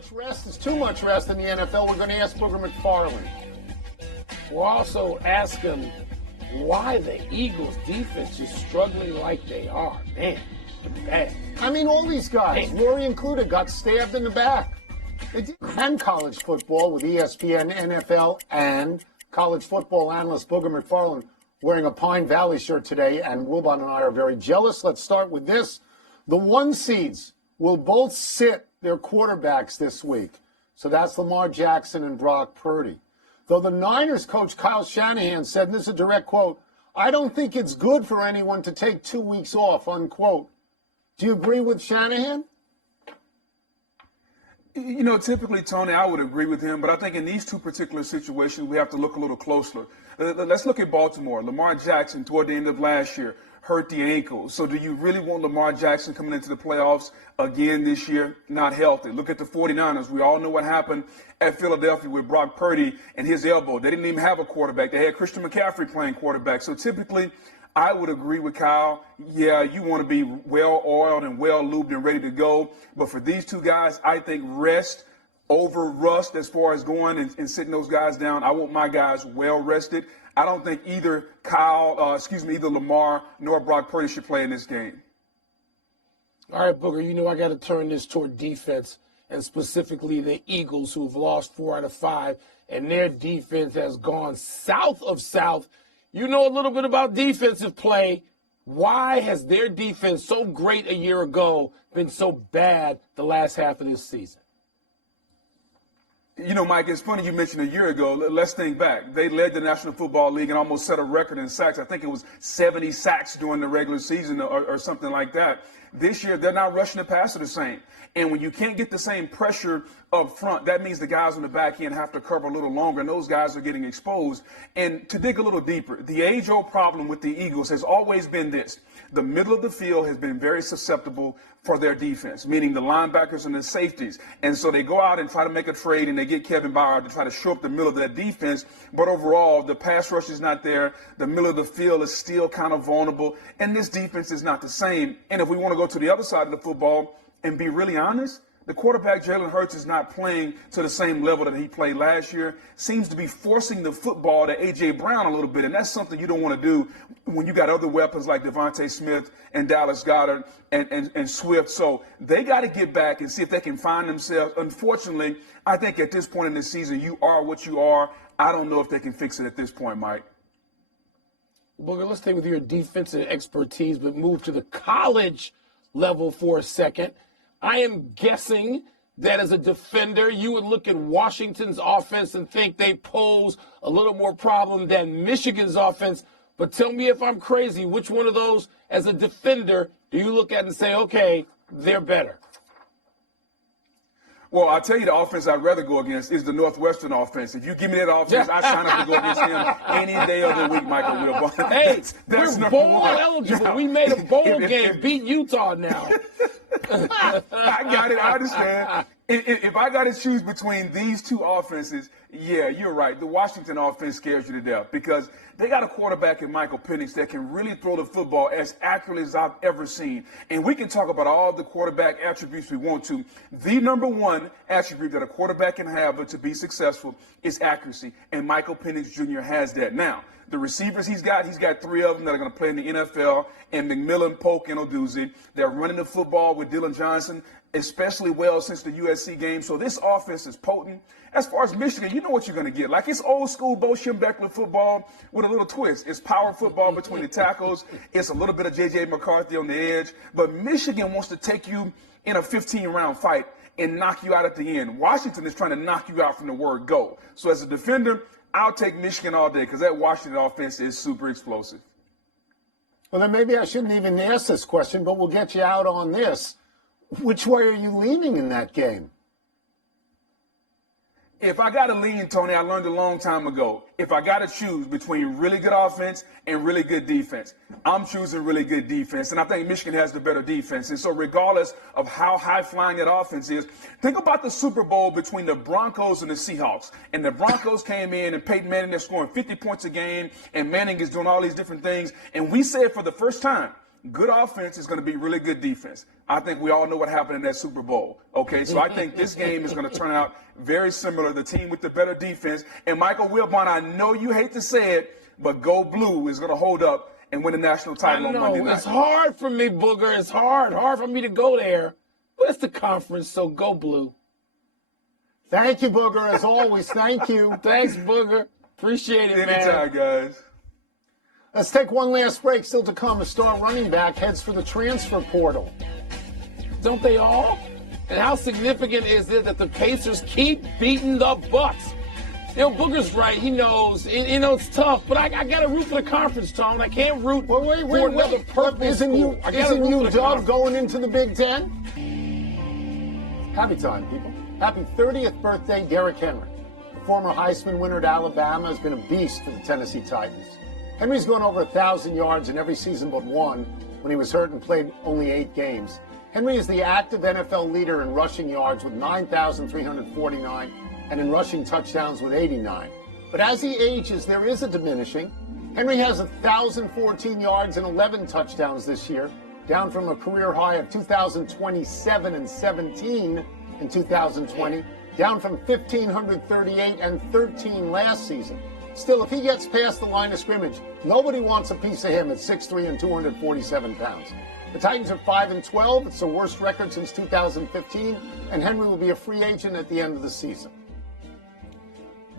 Much rest is too much rest in the NFL. We're going to ask Booger McFarland. We'll also ask him why the Eagles' defense is struggling like they are. Man, bad. I mean, all these guys, Rory included, got stabbed in the back. They did. And college football with ESPN, NFL, and college football analyst Booger McFarland wearing a Pine Valley shirt today, and Wilbon and I are very jealous. Let's start with this. The 1 seeds will both sit their quarterbacks this week. So that's Lamar Jackson and Brock Purdy. Though the Niners coach Kyle Shanahan said, and this is a direct quote, "I don't think it's good for anyone to take 2 weeks off," unquote. Do you agree with Shanahan? You know, typically, Tony, I would agree with him, but I think in these two particular situations, we have to look a little closer. Let's look at Baltimore. Lamar Jackson, toward the end of last year, hurt the ankle. So do you really want Lamar Jackson coming into the playoffs again this year? Not healthy. Look at the 49ers. We all know what happened at Philadelphia with Brock Purdy and his elbow. They didn't even have a quarterback. They had Christian McCaffrey playing quarterback. So typically, I would agree with Kyle. Yeah, you want to be well-oiled and well-lubed and ready to go. But for these two guys, I think rest over rust as far as going and sitting those guys down. I want my guys well-rested. I don't think either either Lamar nor Brock Purdy should play in this game. All right, Booger, you know I got to turn this toward defense, and specifically the Eagles, who've lost 4 out of 5, and their defense has gone south of south. You know a little bit about defensive play. Why has their defense, so great a year ago, been so bad the last half of this season? You know, Mike, it's funny you mentioned a year ago. Let's think back. They led the National Football League and almost set a record in sacks. I think it was 70 sacks during the regular season or something like that. This year, they're not rushing the passer the same. And when you can't get the same pressure up front, that means the guys on the back end have to cover a little longer, and those guys are getting exposed. And to dig a little deeper, the age-old problem with the Eagles has always been this. The middle of the field has been very susceptible for their defense, meaning the linebackers and the safeties. And so they go out and try to make a trade, and they get Kevin Byard to try to show up the middle of that defense. But overall, the pass rush is not there. The middle of the field is still kind of vulnerable, and this defense is not the same. And if we want to go to the other side of the football and be really honest, the quarterback, Jalen Hurts, is not playing to the same level that he played last year. Seems to be forcing the football to A.J. Brown a little bit, and that's something you don't want to do when you got other weapons like Devontae Smith and Dallas Goedert and Swift. So they got to get back and see if they can find themselves. Unfortunately, I think at this point in the season, you are what you are. I don't know if they can fix it at this point, Mike. Booger, let's stay with your defensive expertise, but move to the college level for a second. I am guessing that as a defender, you would look at Washington's offense and think they pose a little more problem than Michigan's offense. But tell me if I'm crazy. Which one of those, as a defender, do you look at and say, okay, they're better? Well, I'll tell you the offense I'd rather go against is the Northwestern offense. If you give me that offense, I sign up to go against them any day of the week, Michael Wilbon. Hey, we're bowl eligible. Yeah. We made a bowl game, beat Utah now. I got it. I understand. If I got to choose between these two offenses, yeah, you're right. The Washington offense scares you to death because they got a quarterback in Michael Penix that can really throw the football as accurately as I've ever seen. And we can talk about all the quarterback attributes we want to. The number one attribute that a quarterback can have to be successful is accuracy. And Michael Penix Jr. has that. Now, the receivers he's got 3 of them that are going to play in the NFL, and McMillan, Polk, and Oduzzi. They're running the football with Dylan Johnson, especially well since the USC game. So this offense is potent. As far as Michigan, you know what you're going to get. Like, it's old school Bo Schembechler football with a little twist. It's power football between the tackles. It's a little bit of J.J. McCarthy on the edge. But Michigan wants to take you in a 15-round fight and knock you out at the end. Washington is trying to knock you out from the word go. So as a defender, I'll take Michigan all day because that Washington offense is super explosive. Well, then maybe I shouldn't even ask this question, but we'll get you out on this. Which way are you leaning in that game? If I got to lean, Tony, I learned a long time ago. If I got to choose between really good offense and really good defense, I'm choosing really good defense. And I think Michigan has the better defense. And so regardless of how high-flying that offense is, think about the Super Bowl between the Broncos and the Seahawks. And the Broncos came in, and Peyton Manning, they're scoring 50 points a game, and Manning is doing all these different things. And we said for the first time, good offense is going to be really good defense. I think we all know what happened in that Super Bowl. Okay, so I think this game is going to turn out very similar. The team with the better defense. And Michael Wilbon, I know you hate to say it, but Go Blue is going to hold up and win the national title on Monday night. It's hard for me, Booger. It's hard for me to go there. But it's the conference, so Go Blue. Thank you, Booger, as always. Thank you. Thanks, Booger. Appreciate it, man. Anytime, guys. Let's take one last break. Still to come, a star running back heads for the transfer portal. Don't they all? And how significant is it that the Pacers keep beating the Bucks? You know, Booger's right. He knows. It's tough, but I got to root for the conference, Tom. I can't root for another purple Isn't school. you Doug, going into the Big Ten? Happy time, people. Happy 30th birthday, Derrick Henry. The former Heisman winner at Alabama has been a beast for the Tennessee Titans. Henry's gone over 1,000 yards in every season but one when he was hurt and played only 8 games. Henry is the active NFL leader in rushing yards with 9,349 and in rushing touchdowns with 89. But as he ages, there is a diminishing. Henry has 1,014 yards and 11 touchdowns this year, down from a career high of 2,027 and 17 in 2020, down from 1,538 and 13 last season. Still, if he gets past the line of scrimmage, nobody wants a piece of him at 6'3" and 247 pounds. The Titans are 5-12. It's the worst record since 2015, and Henry will be a free agent at the end of the season.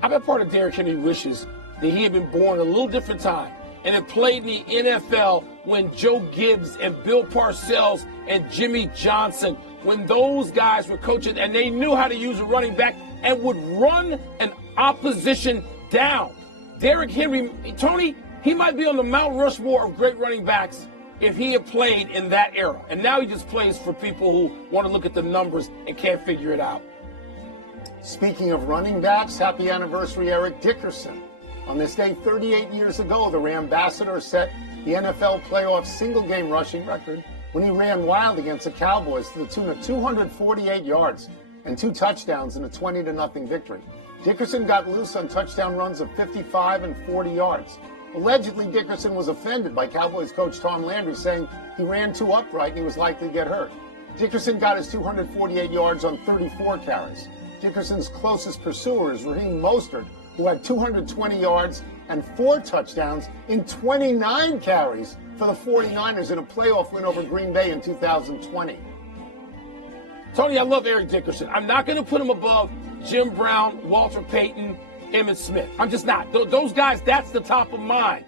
I bet part of Derrick Henry wishes that he had been born a little different time and had played in the NFL when Joe Gibbs and Bill Parcells and Jimmy Johnson, when those guys were coaching and they knew how to use a running back and would run an opposition down. Derrick Henry, Tony, he might be on the Mount Rushmore of great running backs if he had played in that era. And now he just plays for people who want to look at the numbers and can't figure it out. Speaking of running backs, happy anniversary, Eric Dickerson. On this day 38 years ago, the Rambassador set the NFL playoff single-game rushing record when he ran wild against the Cowboys to the tune of 248 yards and 2 touchdowns in a 20-0 victory. Dickerson got loose on touchdown runs of 55 and 40 yards. Allegedly, Dickerson was offended by Cowboys coach Tom Landry, saying he ran too upright and he was likely to get hurt. Dickerson got his 248 yards on 34 carries. Dickerson's closest pursuer is Raheem Mostert, who had 220 yards and 4 touchdowns in 29 carries for the 49ers in a playoff win over Green Bay in 2020. Tony, I love Eric Dickerson. I'm not going to put him above Jim Brown, Walter Payton, Emmitt Smith. I'm just not. Those guys, that's the top of mind.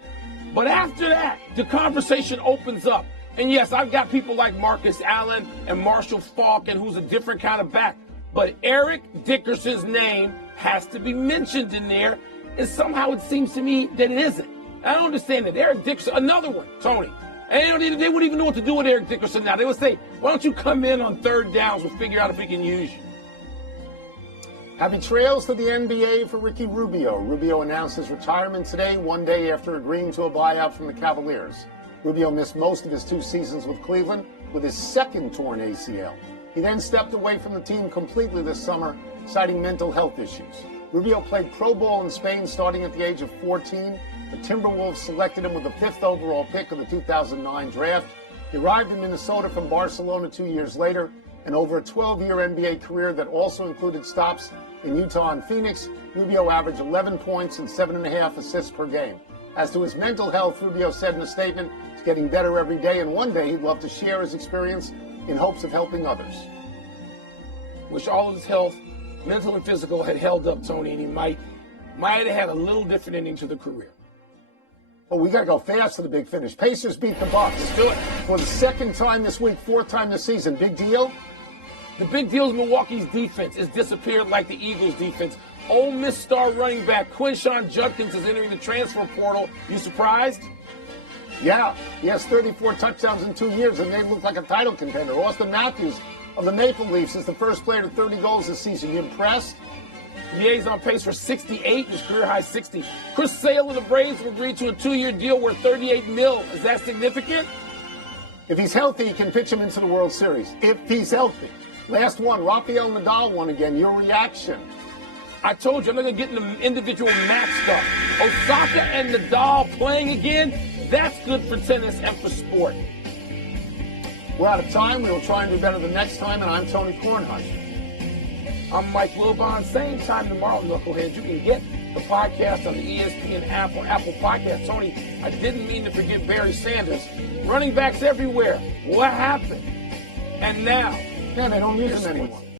But after that, the conversation opens up. And yes, I've got people like Marcus Allen and Marshall Faulk, and who's a different kind of back. But Eric Dickerson's name has to be mentioned in there, and somehow it seems to me that it isn't. I don't understand that. Eric Dickerson, another one, Tony. And they wouldn't even know what to do with Eric Dickerson now. They would say, why don't you come in on 3rd downs? We'll figure out if we can use you. Happy trails to the NBA for Ricky Rubio. Rubio announced his retirement today, one day after agreeing to a buyout from the Cavaliers. Rubio missed most of his 2 seasons with Cleveland with his 2nd torn ACL. He then stepped away from the team completely this summer, citing mental health issues. Rubio played pro ball in Spain starting at the age of 14. The Timberwolves selected him with the 5th overall pick of the 2009 draft. He arrived in Minnesota from Barcelona 2 years later, and over a 12-year NBA career that also included stops in Utah and Phoenix, Rubio averaged 11 points and 7.5 assists per game. As to his mental health, Rubio said in a statement, "It's getting better every day, and one day he'd love to share his experience in hopes of helping others." Wish all of his health, mental and physical, had held up, Tony, and he might have had a little different ending to the career. Oh, we got to go fast to the big finish. Pacers beat the Bucks. Let's do it. For the 2nd time this week, 4th time this season. Big deal? The big deal is Milwaukee's defense has disappeared like the Eagles' defense. Ole Miss star running back Quinshon Judkins is entering the transfer portal. You surprised? Yeah, he has 34 touchdowns in 2 years, and they look like a title contender. Austin Matthews of the Maple Leafs is the first player to 30 goals this season. You impressed? Yeah, he's on pace for 68, his career high 60. Chris Sale of the Braves have agreed to a 2-year deal worth $38 million. Is that significant? If he's healthy, he can pitch him into the World Series. If he's healthy. Last one, Rafael Nadal won again. Your reaction? I told you, I'm not going to get into individual match stuff. Osaka and Nadal playing again, that's good for tennis and for sport. We're out of time. We will try and do better the next time. And I'm Tony Kornheiser. I'm Mike Wilbon. Same time tomorrow, Knuckleheads. You can get the podcast on the ESPN app or Apple Podcast. Tony, I didn't mean to forget Barry Sanders. Running backs everywhere. What happened? And now, Yeah, they don't use them anymore.